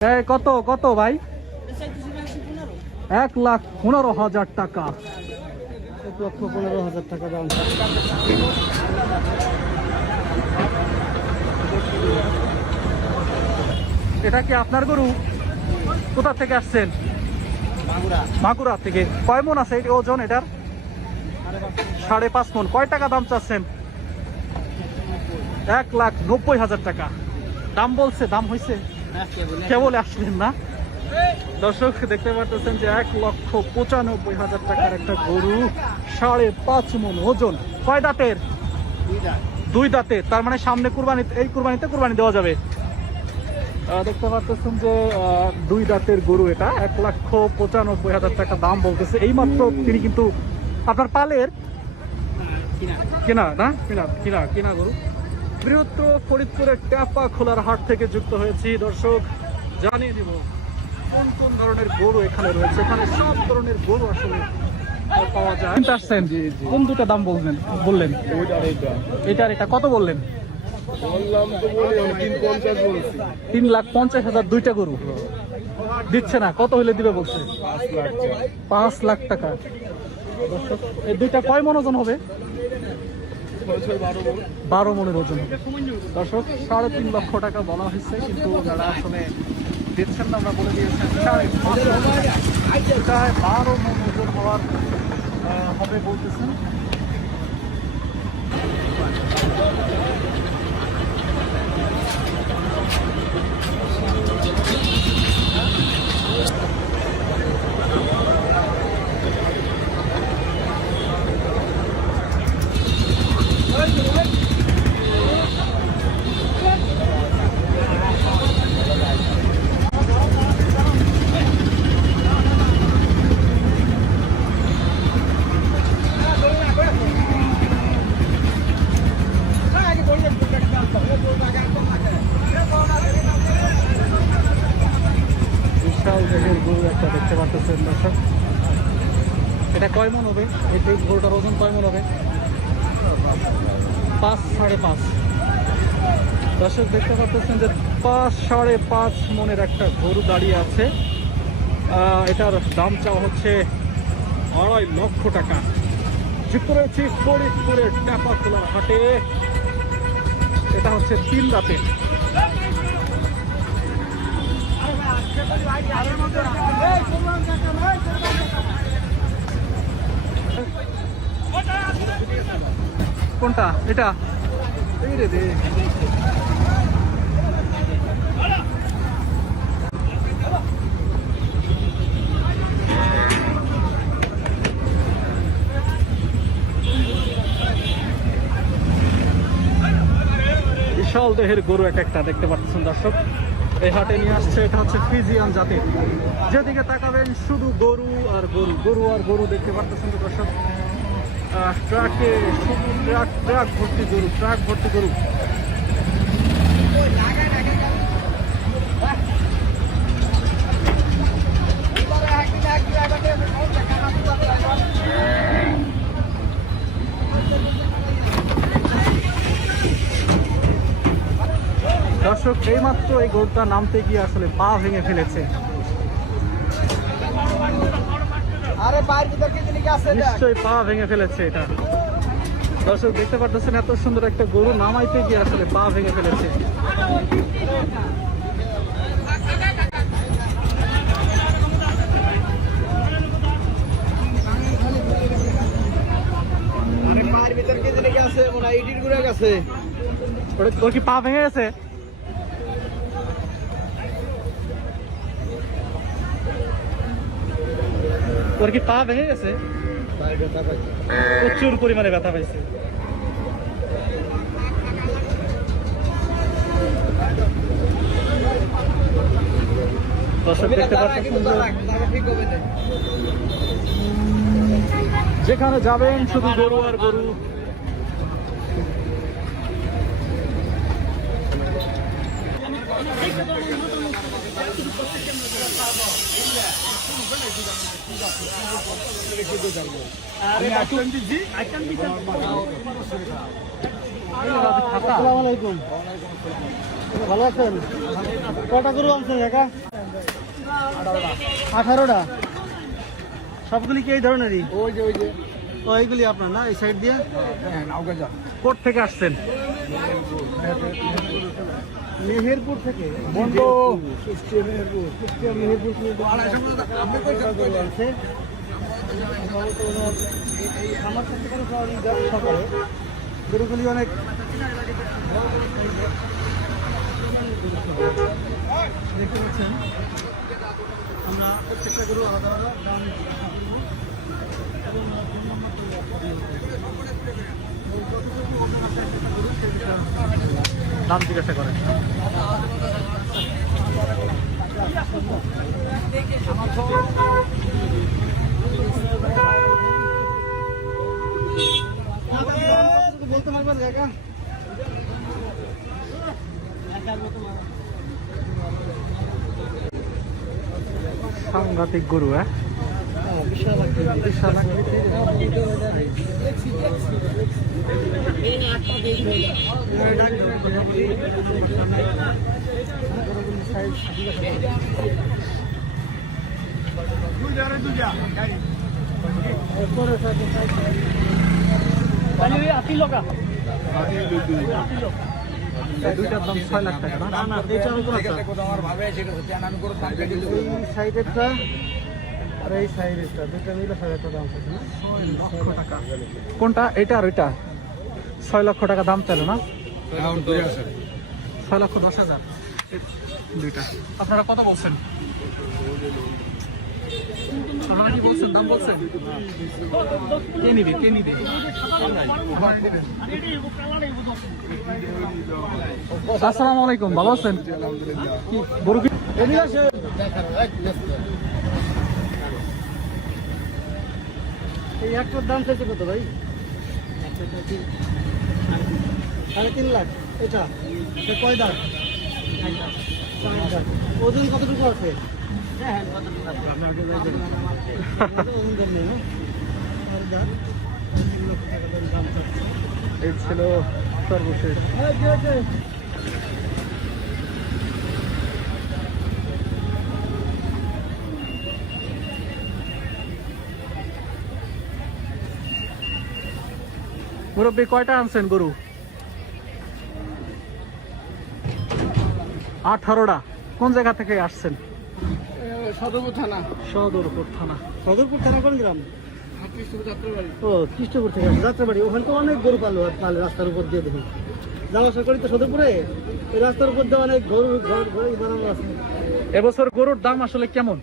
কত কত ভাই? 1,15,000 টাকা। 1,15,000 টাকা দাম। এটা কি আপনার গরু? কোথা থেকে আসছেন? মাগুরা থেকে। কয় মন আছে ওজন এটার? 5.5 মন। কয় টাকা দাম চাচ্ছেন? 1,90,000 টাকা দাম বলছে। দাম হয়েছে, কেবল আসলেন না দর্শক? দেখতে পাচ্ছেন যে 1,95,000 টাকার একটা গরু, 5.5 মন ওজন। কয় দাঁতের? 2 দাঁতের। তার মানে সামনে কুরবানি, এই কুরবানিতে কুরবানি দেওয়া যাবে। দেখতে পাচ্ছেন যে 2 দাঁতের গরু। এটা 1,95,000 টাকা দাম বলতেছে। এইমাত্র তিনি কিন্তু আপনার পালের কেনা না? কিনা গরু। বৃহত্তর ফরিদপুরের ট্যাপা খোলার হাট থেকে যুক্ত হয়েছি দর্শক। জানিয়ে দিব কোন কোন ধরনের গরু এখানে রয়েছে। এখানে সব ধরনের গরু আসলে পাওয়া যায়। কোন দুটা দাম বললেন? এটার এটা কত বললেন? 3,50,000 দুইটা গরু দিচ্ছে না। কত হইলে দিবে বলছে? 5 লাখ টাকা। দর্শক এই দুইটা কয় মন ওজন হবে? 12 মনের ওজন। দর্শক 3.5 লক্ষ টাকা বলা হয়েছে, কিন্তু যারা আসলে দিচ্ছেন না আমরা বলে দিয়েছেন 12 মন ওজন হওয়ার হবে বলতেছেন। বিশাল দেহের গরু একটা দেখতে পাচ্ছেন দর্শক। এটা কয় মন হবে? এই গরুটার ওজন কয় মন হবে? 5, 5.5। দর্শক দেখতে পাচ্ছেন যে 5, 5.5 মনের একটা গরু দাঁড়িয়ে আছে। এটার দাম চাওয়া হচ্ছে 2.5 লক্ষ টাকা। যুক্ত রয়েছে ফরিদপুরের ট্যাপা খোলার হাটে। এটা হচ্ছে 3 দাঁতের। কোনটা এটা? এই রে দে। বিশাল দেহের গরু একটা দেখতে পাচ্ছেন দর্শক। এই হাটে নিয়ে আসছে। এটা হচ্ছে ফ্রিজিয়ান জাতের। যেদিকে তাকাবেন শুধু গরু আর গরু, গরু আর গরু দেখতে পাচ্ছেন দর্শক। ট্রাকে শুধু ট্রাক ভর্তি গরু, ট্রাক ভর্তি গরু। দর্শক এইমাত্র এই গরুটা নামতে গিয়ে আসলে পা ভেঙে ফেলেছে। নিশ্চয়ই পা ভেঙে ফেলেছে এটা। দর্শক দেখতে পাচ্ছেন এত সুন্দর একটা গরু নামাইতে গিয়ে আসলে পা ভেঙে ফেলেছে। ওর কি পা ভেঙে গেছে? ওর কি পা ভেঙে গেছে? প্রচুর পরিমাণে ব্যথা পাইছে। দর্শক দেখতে পাচ্ছেন যেখানে যাবেন শুধু গরু আর গরু। আসসালামু আলাইকুম। ভালো আছেন? কটা গরু আনছেন একা? 18টা। সবগুলি কি এই ধরনেরই? ওইগুলি আপনার না, এই সাইড দিয়ে? কোট থেকে আসছেন? মেহেরপুর থেকে। মেহেরপুর থেকে আছে। আমার সকালে গরুগুলি অনেক দেখতে পাচ্ছেন। আমরা প্রত্যেকটা গরু আলাদা আলাদা দাম দাম জিজ্ঞাসা করেন। বলতে পারবেন কাকা? সাংঘাতিক গরু, হ্যাঁ, বিশাল দুইটার দাম 6 লাখ টাকা না? না, এইটা আমি কোনো সাইডেরটা আর এই সাইডেরটা দুটো মিলে 6,000 দাম আছে না? 6 লক্ষ টাকা। কোনটা? এটা আর ওইটা? 6 লক্ষ টাকা দাম চাইলো না? 6,10,000 দুইটা। আপনারা কত বলছেন? আপনারা কি বলছেন? দাম বলছেন? কে নিবে? আসসালামু আলাইকুম, ভালো আছেন? গরু কি এই একটার দাম চাইছে কত ভাই? 3.5 লাখ। এটা কয় দাঁত? 4 দাঁত। ওজন কতটুকু আছে? ওজন কম নেই না? 4 দাঁত, 3 লক্ষ টাকা দাম চাচ্ছে। এই ছিল সর্বশেষ। মুরব্বী কয়টা আনছেন গরু? 18টা। কোন জায়গা থেকে আসছেন? সদরপুর থানা। সদরপুর থানা। সদরপুর থানা কোন গ্রাম? ও, কৃষ্ণপুর থেকে আসছে, যাত্রাবাড়ি। ওখানে তো অনেক গরু পালে রাস্তার উপর দিয়ে দেখুন। যাওয়া আসা করি তো সদরপুরে, এই রাস্তার উপর দিয়ে অনেক গরু ঘর বানানো আছে। এবছর গরুর দাম আসলে কেমন?